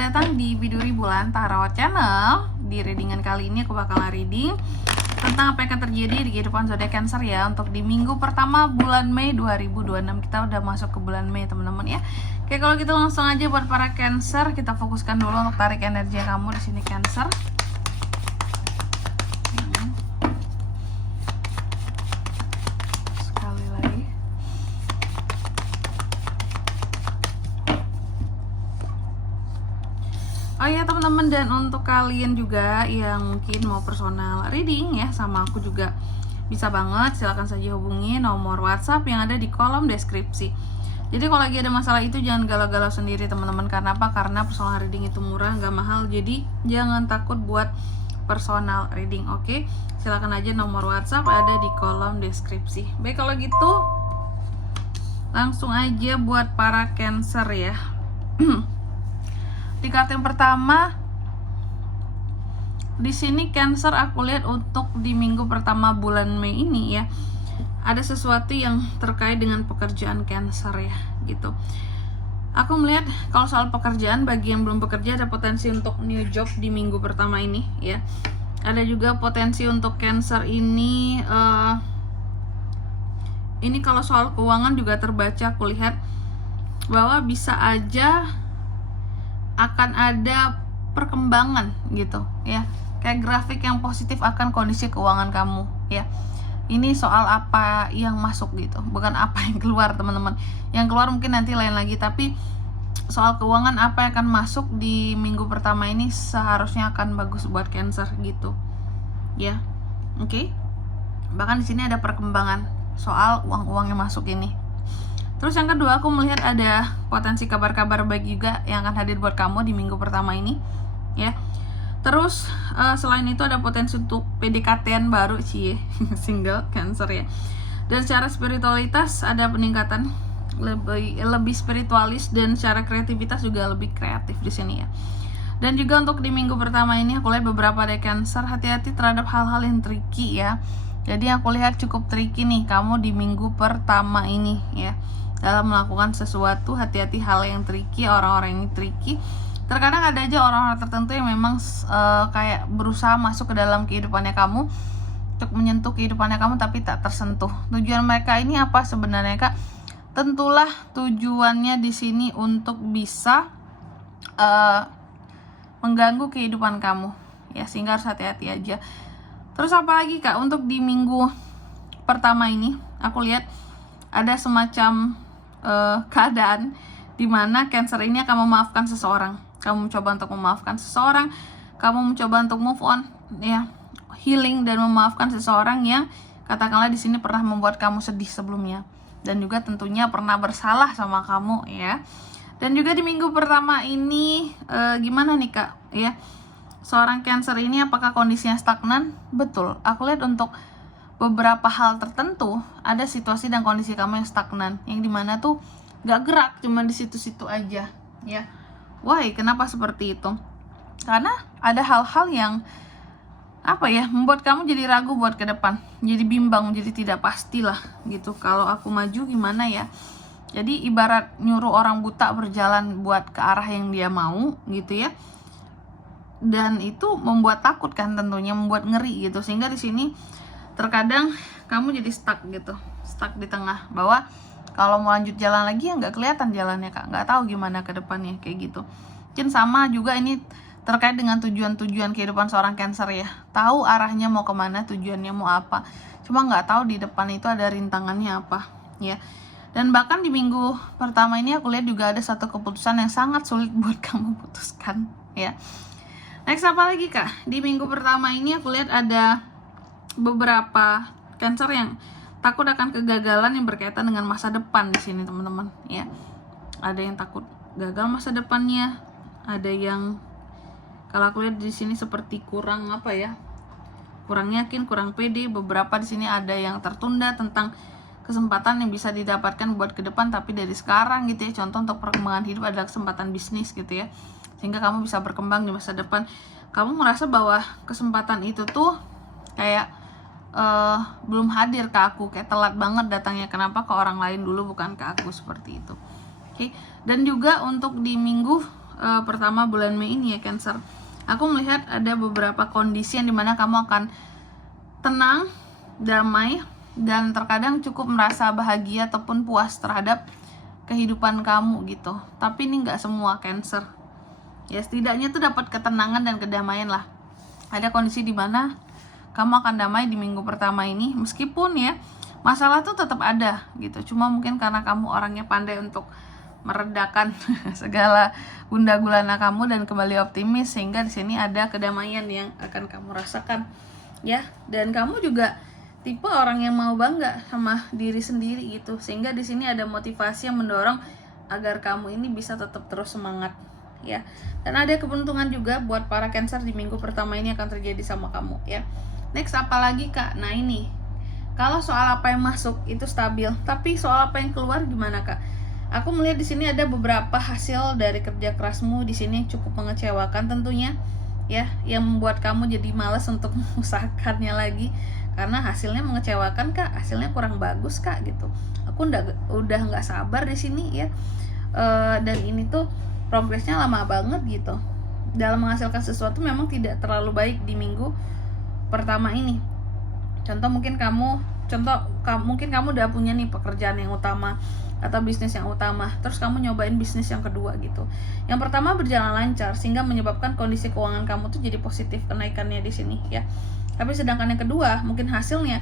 selamat datang di Biduri Bulan Tarot Channel. Di readingan kali ini aku bakalan reading tentang apa yang akan terjadi di kehidupan zodiak Cancer ya, untuk di minggu pertama bulan Mei 2026. Kita udah masuk ke bulan Mei teman-teman ya. Oke, kalau gitu langsung aja buat para Cancer, kita fokuskan dulu untuk tarik energi kamu di sini Cancer. Sekali lagi. Oh ya teman-teman, dan untuk kalian juga yang mungkin mau personal reading ya sama aku juga bisa banget, silahkan saja hubungi nomor WhatsApp yang ada di kolom deskripsi. Jadi kalau lagi ada masalah itu jangan galau-galau sendiri teman-teman. Karena apa? Karena personal reading itu murah, nggak mahal. Jadi jangan takut buat personal reading, oke? Silahkan aja nomor WhatsApp ada di kolom deskripsi. Baik, kalau gitu langsung aja buat para Cancer ya. Di kartu yang pertama, di sini Cancer aku lihat untuk di minggu pertama bulan Mei ini ya, ada sesuatu yang terkait dengan pekerjaan Cancer ya, gitu. Aku melihat kalau soal pekerjaan, bagi yang belum bekerja ada potensi untuk new job di minggu pertama ini ya. Ada juga potensi untuk Cancer ini kalau soal keuangan juga terbaca, aku lihat bahwa bisa aja akan ada perkembangan gitu ya, kayak grafik yang positif akan kondisi keuangan kamu ya. Ini soal apa yang masuk gitu, bukan apa yang keluar teman-teman. Yang keluar mungkin nanti lain lagi, tapi soal keuangan apa yang akan masuk di minggu pertama ini seharusnya akan bagus buat Cancer gitu ya. Oke. Bahkan di sini ada perkembangan soal uang-uang yang masuk ini. Terus yang kedua, aku melihat ada potensi kabar-kabar baik juga yang akan hadir buat kamu di minggu pertama ini ya. Terus selain itu ada potensi untuk PDKT-an baru cie single Cancer ya. Dan secara spiritualitas ada peningkatan, lebih spiritualis, dan secara kreativitas juga lebih kreatif di sini ya. Dan juga untuk di minggu pertama ini aku lihat beberapa dari Cancer hati-hati terhadap hal-hal yang tricky ya. Jadi aku lihat cukup tricky nih kamu di minggu pertama ini ya. Dalam melakukan sesuatu, hati-hati hal yang tricky, orang-orang yang tricky. Terkadang ada aja orang-orang tertentu yang memang kayak berusaha masuk ke dalam kehidupannya kamu, untuk menyentuh kehidupannya kamu tapi tak tersentuh. Tujuan mereka ini apa sebenarnya Kak? Tentulah tujuannya di sini untuk bisa mengganggu kehidupan kamu ya, sehingga harus hati-hati aja. Terus apa lagi Kak? Untuk di minggu pertama ini aku lihat ada semacam keadaan dimana Cancer ini akan memaafkan seseorang. Kamu mencoba untuk memaafkan seseorang, kamu mencoba untuk move on ya, healing dan memaafkan seseorang yang katakanlah di sini pernah membuat kamu sedih sebelumnya, dan juga tentunya pernah bersalah sama kamu ya. Dan juga di minggu pertama ini gimana nih Kak ya, seorang Cancer ini apakah kondisinya stagnan? Betul, aku lihat untuk beberapa hal tertentu ada situasi dan kondisi kamu yang stagnan, yang dimana tuh gak gerak, cuma di situ-situ aja ya. Why? Kenapa seperti itu? Karena ada hal-hal yang apa ya, membuat kamu jadi ragu buat ke depan, jadi bimbang, jadi tidak pastilah gitu. Kalau aku maju gimana ya? Jadi ibarat nyuruh orang buta berjalan buat ke arah yang dia mau gitu ya. Dan itu membuat takut kan, tentunya membuat ngeri gitu. Sehingga di sini terkadang kamu jadi stuck gitu, stuck di tengah, bahwa kalau mau lanjut jalan lagi ya nggak kelihatan jalannya Kak, nggak tahu gimana ke depannya kayak gitu. Mungkin sama juga ini terkait dengan tujuan-tujuan kehidupan seorang Cancer ya, tahu arahnya mau kemana, tujuannya mau apa, cuma nggak tahu di depan itu ada rintangannya apa ya. Dan bahkan di minggu pertama ini aku lihat juga ada satu keputusan yang sangat sulit buat kamu putuskan ya. Next apa lagi Kak? Di minggu pertama ini aku lihat ada beberapa Cancer yang takut akan kegagalan yang berkaitan dengan masa depan di sini teman-teman ya. Ada yang takut gagal masa depannya, ada yang kalau aku lihat di sini seperti kurang apa ya, kurang yakin, kurang pede. Beberapa di sini ada yang tertunda tentang kesempatan yang bisa didapatkan buat ke depan tapi dari sekarang gitu ya. Contoh untuk perkembangan hidup adalah kesempatan bisnis gitu ya, sehingga kamu bisa berkembang di masa depan. Kamu merasa bahwa kesempatan itu tuh kayak belum hadir ke aku, kayak telat banget datangnya. Kenapa ke orang lain dulu bukan ke aku, seperti itu. Oke. Dan juga untuk di minggu pertama bulan Mei ini ya Cancer, aku melihat ada beberapa kondisi yang dimana kamu akan tenang, damai, dan terkadang cukup merasa bahagia ataupun puas terhadap kehidupan kamu gitu. Tapi ini nggak semua Cancer. Ya setidaknya tuh dapat ketenangan dan kedamaian lah. Ada kondisi dimana kamu akan damai di minggu pertama ini, meskipun ya masalah tuh tetap ada gitu. Cuma mungkin karena kamu orangnya pandai untuk meredakan segala gundah gulana kamu dan kembali optimis, sehingga di sini ada kedamaian yang akan kamu rasakan ya. Dan kamu juga tipe orang yang mau bangga sama diri sendiri gitu, sehingga di sini ada motivasi yang mendorong agar kamu ini bisa tetap terus semangat ya. Dan ada keberuntungan juga buat para Cancer di minggu pertama ini akan terjadi sama kamu ya. Next, apa lagi Kak? Nah ini, kalau soal apa yang masuk itu stabil, tapi soal apa yang keluar gimana Kak? Aku melihat di sini ada beberapa hasil dari kerja kerasmu di sini cukup mengecewakan tentunya ya, yang membuat kamu jadi malas untuk mengusahakannya lagi karena hasilnya mengecewakan Kak, hasilnya kurang bagus Kak gitu. Aku udah nggak sabar di sini ya. Dan ini tuh progresnya lama banget gitu. Dalam menghasilkan sesuatu memang tidak terlalu baik di minggu pertama ini. Mungkin kamu udah punya nih pekerjaan yang utama atau bisnis yang utama, terus kamu nyobain bisnis yang kedua gitu. Yang pertama berjalan lancar sehingga menyebabkan kondisi keuangan kamu tuh jadi positif kenaikannya di sini ya. Tapi sedangkan yang kedua mungkin hasilnya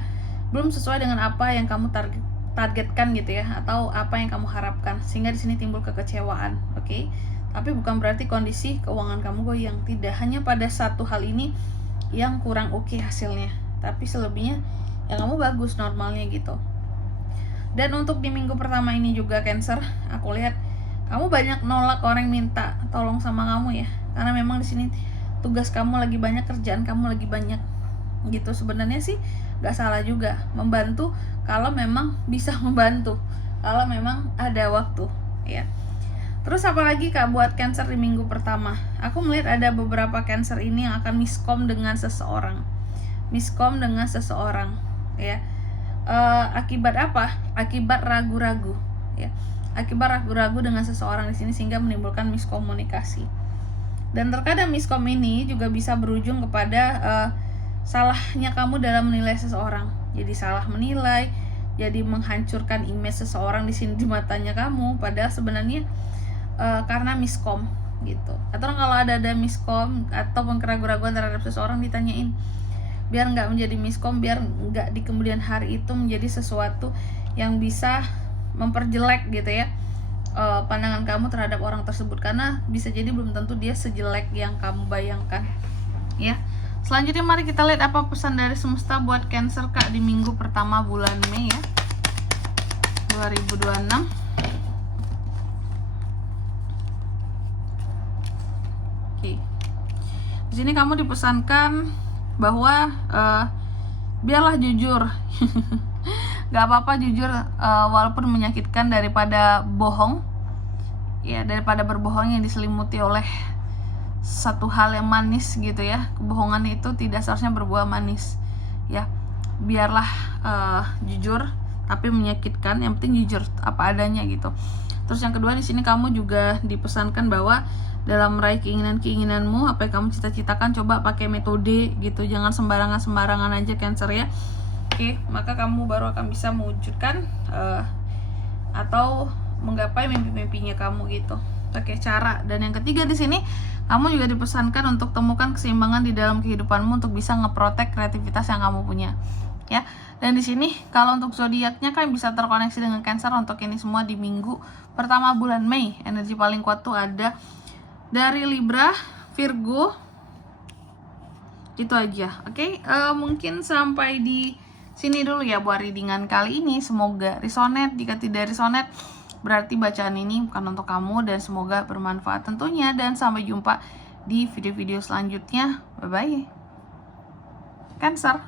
belum sesuai dengan apa yang kamu targetkan gitu ya, atau apa yang kamu harapkan, sehingga di sini timbul kekecewaan. Oke. Tapi bukan berarti kondisi keuangan kamu goyang, tidak. Hanya pada satu hal ini yang kurang oke hasilnya, tapi selebihnya yang kamu bagus normalnya gitu. Dan untuk di minggu pertama ini juga Cancer, aku lihat kamu banyak nolak orang yang minta tolong sama kamu ya, karena memang di sini tugas kamu lagi banyak, kerjaan kamu lagi banyak gitu. Sebenarnya sih gak salah juga membantu kalau memang bisa membantu, kalau memang ada waktu ya. Terus apalagi Kak buat Cancer di minggu pertama? Aku melihat ada beberapa Cancer ini yang akan miskom dengan seseorang ya. Akibat apa? Akibat ragu-ragu ya. Akibat ragu-ragu dengan seseorang di sini sehingga menimbulkan miskomunikasi. Dan terkadang miskom ini juga bisa berujung kepada salahnya kamu dalam menilai seseorang. Jadi salah menilai, jadi menghancurkan image seseorang di sini di matanya kamu, padahal sebenarnya karena miskom gitu. Atau kalau ada miskom atau keraguan-raguan terhadap seseorang, ditanyain biar nggak menjadi miskom, biar nggak di kemudian hari itu menjadi sesuatu yang bisa memperjelek gitu ya pandangan kamu terhadap orang tersebut, karena bisa jadi belum tentu dia sejelek yang kamu bayangkan ya. Selanjutnya mari kita lihat apa pesan dari semesta buat Cancer Kak di minggu pertama bulan Mei ya 2026. Oke. Di sini kamu dipesankan bahwa biarlah jujur. Gak apa-apa jujur walaupun menyakitkan daripada bohong ya, daripada berbohong yang diselimuti oleh satu hal yang manis gitu ya. Kebohongan itu tidak seharusnya berbuah manis ya. Biarlah jujur tapi menyakitkan, yang penting jujur apa adanya gitu. Terus yang kedua di sini kamu juga dipesankan bahwa dalam meraih keinginanmu, apa yang kamu cita-citakan, coba pakai metode gitu, jangan sembarangan aja Cancer ya. Oke, maka kamu baru akan bisa mewujudkan atau menggapai mimpi-mimpinya kamu gitu. Pakai cara. Dan yang ketiga di sini kamu juga dipesankan untuk temukan keseimbangan di dalam kehidupanmu untuk bisa ngeprotek kreativitas yang kamu punya ya. Dan di sini kalau untuk zodiaknya kan bisa terkoneksi dengan Cancer untuk ini semua di minggu pertama bulan Mei. Energi paling kuat tuh ada dari Libra, Virgo, itu aja. Oke, mungkin sampai di sini dulu ya buat readingan kali ini. Semoga resonate. Jika tidak resonate, berarti bacaan ini bukan untuk kamu, dan semoga bermanfaat tentunya. Dan sampai jumpa di video-video selanjutnya. Bye-bye Cancer.